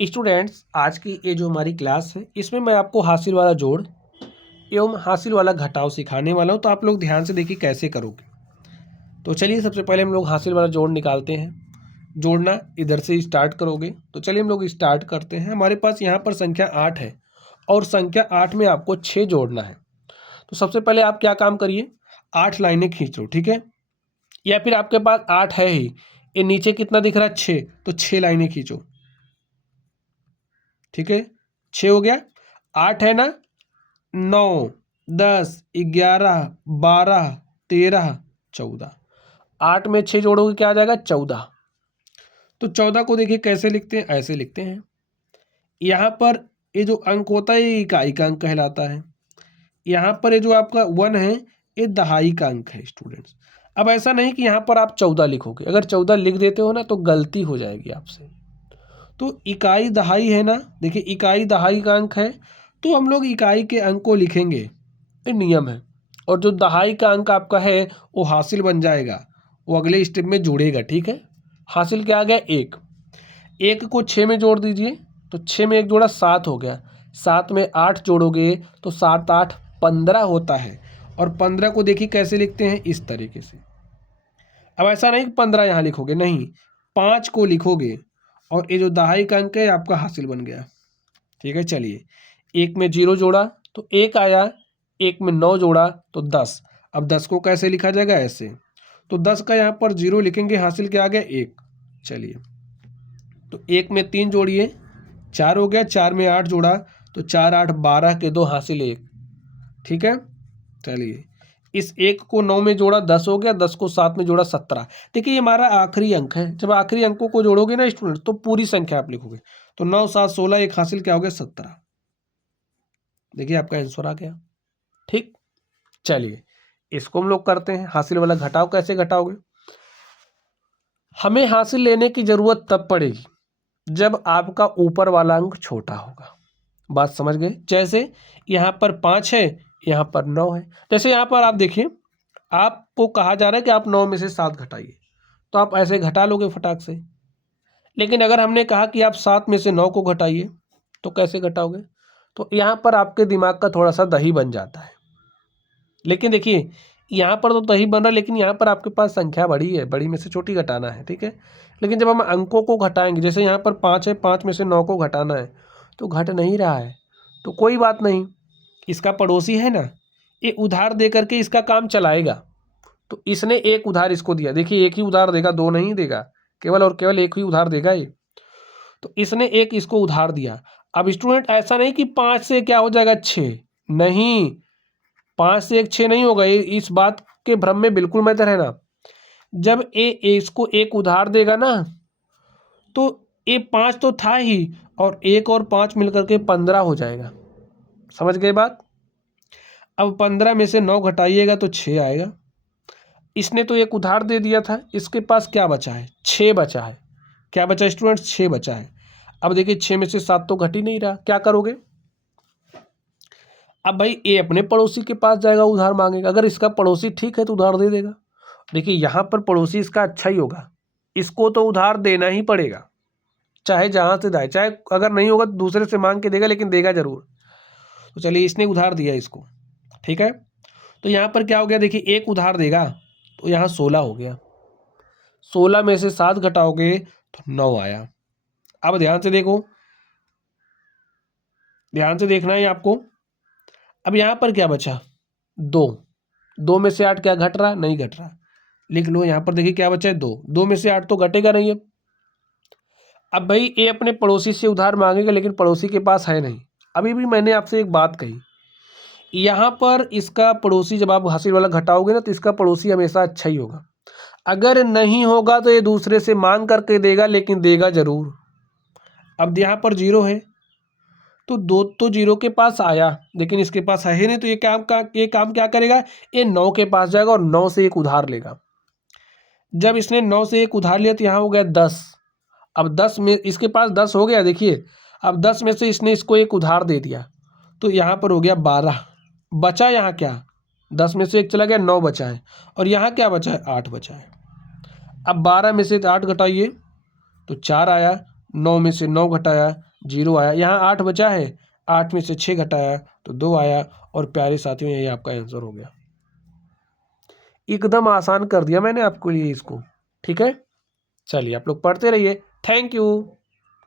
Students, आज की ये जो हमारी क्लास है इसमें मैं आपको हासिल वाला जोड़ एवं हासिल वाला घटाव सिखाने वाला हूँ। तो आप लोग ध्यान से देखिए कैसे करोगे। तो चलिए सबसे पहले हम लोग हासिल वाला जोड़ निकालते हैं। जोड़ना इधर से स्टार्ट करोगे तो चलिए हम लोग स्टार्ट करते हैं। हमारे पास यहाँ पर संख्या 8 है और संख्या 8 में आपको 6 जोड़ना है। तो सबसे पहले आप क्या काम करिए, 8 लाइनें खींच लो, ठीक है। या फिर आपके पास 8 है ही, ये नीचे कितना दिख रहा है 6, तो 6 लाइनें खींचो, ठीक है। 6 हो गया। 8 है ना, 9, 10, 11, 12, 13, 14। 8 में 6 जोड़ोगे क्या आ जाएगा 14। तो 14 को देखिए कैसे लिखते हैं, ऐसे लिखते हैं। यहाँ पर ये जो अंक होता है ये इकाई का अंक कहलाता है। यहाँ पर ये जो आपका 1 है ये दहाई का अंक है स्टूडेंट्स। अब ऐसा नहीं कि यहाँ पर आप 14 लिखोगे, अगर 14 लिख देते हो ना तो गलती हो जाएगी आपसे। तो इकाई दहाई है ना, देखिए इकाई दहाई का अंक है तो हम लोग इकाई के अंक को लिखेंगे, ये नियम है। और जो दहाई का अंक आपका है वो हासिल बन जाएगा, वो अगले स्टेप में जुड़ेगा, ठीक है। हासिल क्या आ गया 1। 1 को 6 में जोड़ दीजिए तो 6 में 1 जोड़ा 7 हो गया। 7 में 8 जोड़ोगे तो 7 8 15 होता है। और 15 को देखिए कैसे लिखते हैं, इस तरीके से। अब ऐसा नहीं कि 15 यहाँ लिखोगे, नहीं, 5 को लिखोगे और ये जो दहाई का अंक है आपका हासिल बन गया, ठीक है। चलिए 1 में 0 जोड़ा तो 1 आया, 1 में 9 जोड़ा तो 10। अब 10 को कैसे लिखा जाएगा, ऐसे। तो 10 का यहाँ पर 0 लिखेंगे, हासिल क्या आ गया 1। चलिए तो 1 में 3 जोड़िए, 4 हो गया। 4 में 8 जोड़ा तो 4 8 12 के 2 हासिल 1, ठीक है। चलिए इस 1 को 9 में जोड़ा 10 हो गया, 10 को 7 में जोड़ा 17। देखिए ये हमारा आखिरी अंक है। जब आखिरी अंकों को जोड़ोगे ना स्टूडेंट तो पूरी संख्या आप लिखोगे। तो 9 7 16, एक हासिल क्या हो गया 17। देखिए आपका आंसर आ गया, ठीक। चलिए इसको हम लोग करते हैं। हासिल वाला घटाव कैसे घटाओगे, हमें हासिल लेने की जरूरत तब पड़ेगी जब आपका ऊपर वाला अंक छोटा होगा। बात समझ गए। जैसे यहाँ पर 5 है, यहाँ पर 9 है। जैसे यहाँ पर आप देखिए, आपको कहा जा रहा है कि आप 9 में से 7 घटाइए, तो आप ऐसे घटा लोगे फटाक से। लेकिन अगर हमने कहा कि आप 7 में से 9 को घटाइए तो कैसे घटाओगे, तो यहाँ पर आपके दिमाग का थोड़ा सा दही बन जाता है। लेकिन देखिए यहाँ पर तो दही बन रहा है, लेकिन यहाँ पर आपके पास संख्या बड़ी है, बड़ी में से छोटी घटाना है, ठीक है। लेकिन जब हम अंकों को घटाएंगे, जैसे यहाँ पर 5 है, 5 में से 9 को घटाना है तो घट नहीं रहा है, तो कोई बात नहीं। इसका पड़ोसी है ना, ये उधार दे करके इसका काम चलाएगा। तो इसने एक उधार इसको दिया, देखिए एक ही उधार देगा, दो नहीं देगा, केवल और केवल एक ही उधार देगा ये। तो इसने एक इसको उधार दिया। अब स्टूडेंट ऐसा नहीं कि 5 से क्या हो जाएगा 6, नहीं, 5 से 1 6 नहीं होगा। ये इस बात के भ्रम में बिल्कुल मत रहना। जब ए इसको एक उधार देगा ना तो ये 5 तो था ही, और 1 और 5 मिलकर के 15 हो जाएगा। समझ गए बात। अब 15 में से 9 घटाइएगा तो 6 आएगा। इसने तो एक उधार दे दिया था, इसके पास क्या बचा है, 6 बचा है। क्या बचा स्टूडेंट, 6 बचा है। अब देखिए 6 में से 7 तो घट ही नहीं रहा, क्या करोगे। अब भाई ये अपने पड़ोसी के पास जाएगा, उधार मांगेगा। अगर इसका पड़ोसी ठीक है तो उधार दे देगा। देखिए यहाँ पर पड़ोसी इसका अच्छा ही होगा, इसको तो उधार देना ही पड़ेगा, चाहे जहाँ से जाए। चाहे अगर नहीं होगा तो दूसरे से मांग के देगा, लेकिन देगा जरूर। तो चलिए इसने उधार दिया इसको, ठीक है। तो यहाँ पर क्या हो गया, देखिए एक उधार देगा तो यहाँ 16 हो गया। 16 में से 7 घटाओगे तो 9 आया। अब ध्यान से देखो, ध्यान से देखना है आपको। अब यहाँ पर क्या बचा, 2। 2 में से 8 क्या घट रहा, नहीं घट रहा, लिख लो। यहाँ पर देखिए क्या बचा है 2। 2 में से 8 तो घटेगा नहीं। अब भाई ये अपने पड़ोसी से उधार मांगेगा, लेकिन पड़ोसी के पास है नहीं। अभी भी मैंने आपसे एक बात कही, यहाँ पर इसका पड़ोसी जब आप हासिल वाला घटाओगे ना तो इसका पड़ोसी हमेशा अच्छा ही होगा। अगर नहीं होगा तो ये दूसरे से मांग करके देगा, लेकिन देगा जरूर। अब यहाँ पर 0 है तो 2 तो 0 के पास आया, लेकिन इसके पास है ही नहीं। तो ये काम क्या करेगा, ये 9 के पास जाएगा और 9 से एक उधार लेगा। जब इसने 9 से एक उधार लिया तो यहाँ हो गया 10। अब 10 में इसके पास 10 हो गया, देखिए। अब 10 में से इसने इसको एक उधार दे दिया तो यहाँ पर हो गया 12। बचा यहाँ क्या, 10 में से 1 चला गया, 9 बचा है। और यहाँ क्या बचा है, 8 बचा है। अब 12 में से 8 घटाइए तो 4 आया, 9 में से 9 घटाया 0 आया। यहाँ 8 बचा है, 8 में से 6 घटाया तो 2 आया। और प्यारे साथियों यही आपका आंसर हो गया। एकदम आसान कर दिया मैंने आपके लिए इसको। ठीक है, चलिए आप लोग पढ़ते रहिए। Thank you.